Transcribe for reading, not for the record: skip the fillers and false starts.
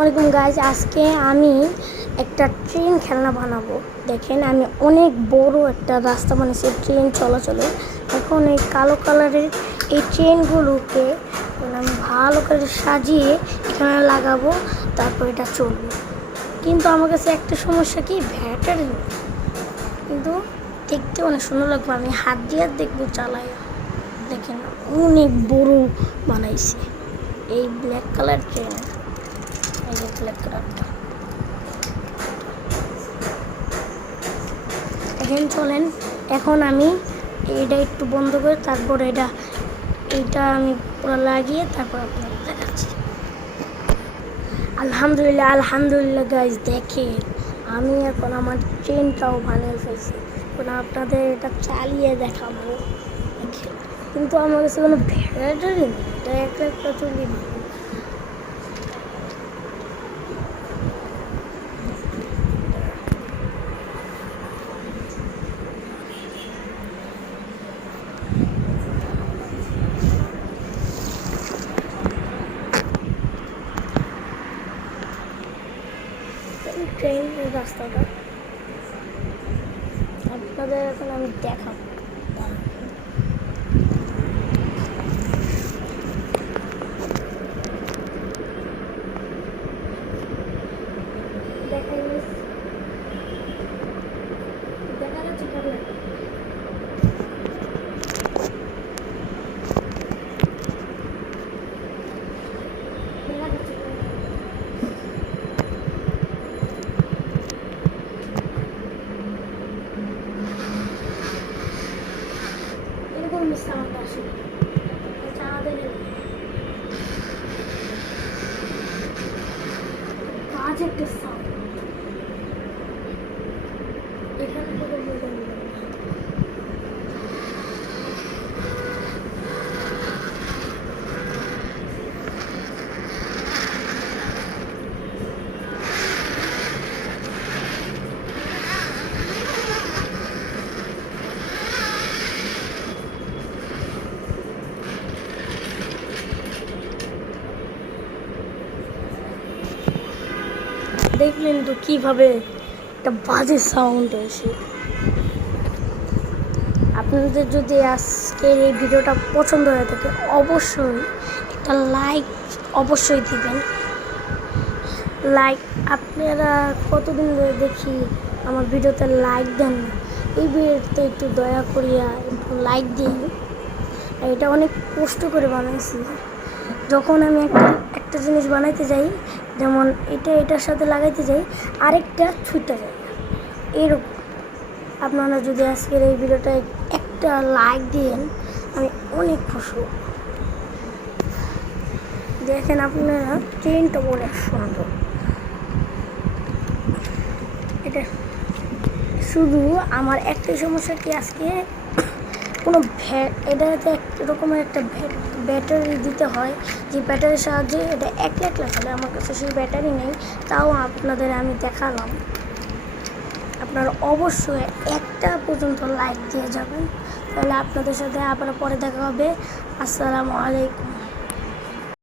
আসসালামু আলাইকুম গাইজ। আজকে আমি একটা ট্রেন খেলনা বানাবো। দেখেন আমি অনেক বড় একটা রাস্তা বানিয়েছি ট্রেন চলাচলে। এখন এই কালো কালারের এই ট্রেনগুলোকে আমি ভালো করে সাজিয়ে এখানে লাগাবো, তারপর এটা চলবে। কিন্তু আমার কাছে একটা সমস্যা কি, ব্যাটারি নেই। কিন্তু দেখতে অনেক সুন্দর লাগবে, আমি হাত দিয়ে দেখবো চালাই। দেখেন অনেক বড় বানাইছে এই ব্ল্যাক কালার ট্রেন। এই যে ব্ল্যাক কালারটা এখন চলেন, এখন আমি এটা একটু বন্ধ করে তারপর এইটা আমি পুরো লাগিয়ে তারপর আপনাদের দেখাচ্ছি। আলহামদুলিল্লাহ আলহামদুলিল্লাহ গাইজ, দেখেন আমি এখন আমার ট্রেনটাও বানিয়ে ফেলছি। এখন আপনাদের এটা চালিয়ে দেখাবো। দেখেন কিন্তু আমার কাছে কোনো ব্যাটারি নেই, এটা একটা চলি না। ট্রেন রাস্তাটা আপনাদের এখন আমি দেখাবো। দেখা যাচ্ছে কেমন এরকম সাউন্ড আসে। আমাদের কাজ একটা সাউন্ড এখানে থেকে দেখলেন তো কিভাবে একটা বাজে সাউন্ড আসে। আপনাদের যদি আজকের এই ভিডিওটা পছন্দ হয়ে থাকে অবশ্যই একটা লাইক অবশ্যই দিবেন। লাইক আপনারা কতদিন ধরে দেখি আমার ভিডিওতে লাইক দেন না, এই ভিডিওতে একটু দয়া করিয়া একটু লাইক দিন। এটা অনেক কষ্ট করে বানাইছি। যখন আমি একটা জিনিস বানাইতে যাই, যেমন এটার সাথে লাগাইতে যাই, আরেকটা ছুটে যায় এরকম। আপনারা যদি আজকের এই ভিডিওটা একটা লাইক দিন আমি অনেক খুশি। দেখেন আপনারা ট্রেনটা অনেক সুন্দর। এটা শুধু আমার একটাই সমস্যা কি, আজকে কোনো এটাতে রকমের একটা ব্যাটারি দিতে হয়, যে ব্যাটারির সাহায্যে এটা একলা চলে। আমার কাছে সেই ব্যাটারি নেই, তাও আপনাদের আমি দেখালাম। আপনারা অবশ্যই একটা পর্যন্ত লাইক দিয়ে যাবেন, তাহলে আপনাদের সাথে আবার পরে দেখা হবে। আসসালামু আলাইকুম।